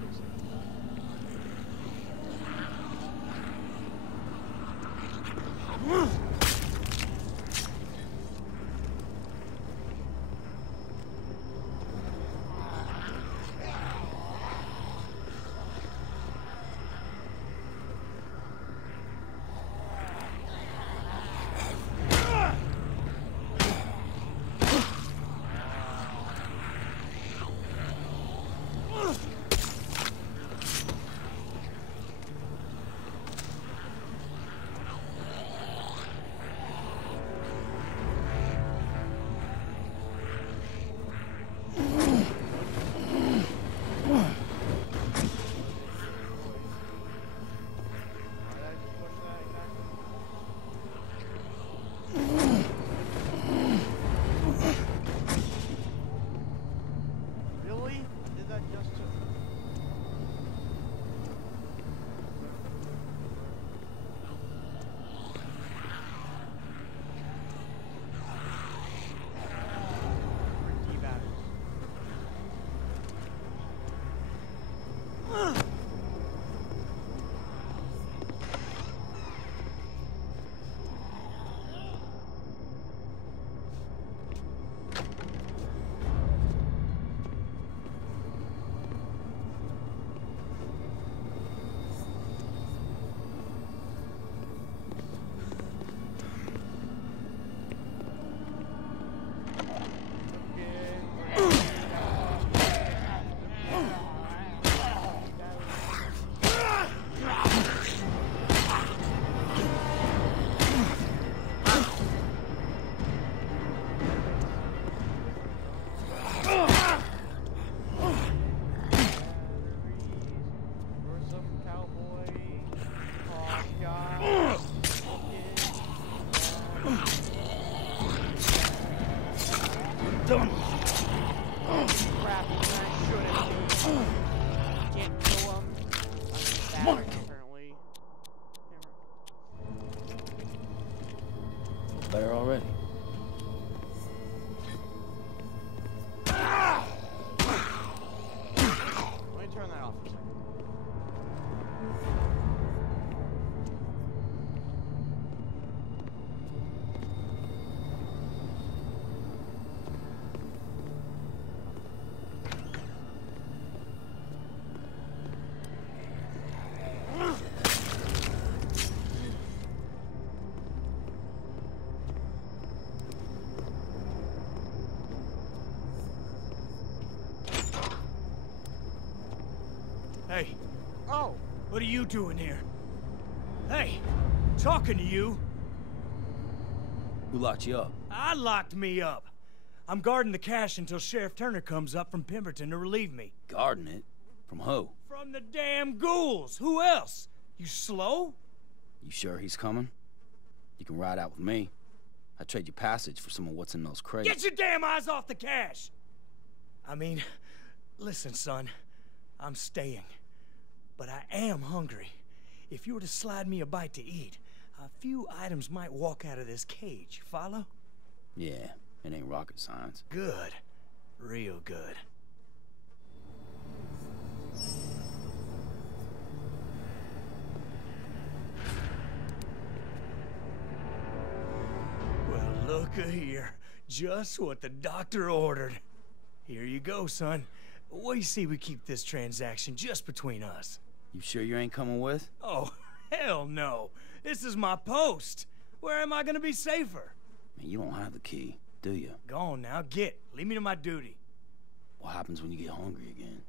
fix it. Done. Crap, I shouldn't. Can't kill him. I'm bad, apparently. Better already. Let me turn that off for a second. Hey, Oh! what are you doing here? Hey, talking to you. Who locked you up? I locked me up. I'm guarding the cash until Sheriff Turner comes up from Pemberton to relieve me. Guarding it? From who? From the damn ghouls. Who else? You slow? You sure he's coming? You can ride out with me. I'd trade you passage for some of what's in those crates. Get your damn eyes off the cash! I mean, listen, son. I'm staying. But I am hungry. If you were to slide me a bite to eat, a few items might walk out of this cage. Follow? Yeah, it ain't rocket science. Good. Real good. Well, look-a here. Just what the doctor ordered. Here you go, son. What do you see we keep this transaction just between us? You sure you ain't coming with? Oh, hell no. This is my post. Where am I gonna be safer? Man, you don't have the key, do you? Go on now, get. Leave me to my duty. What happens when you get hungry again?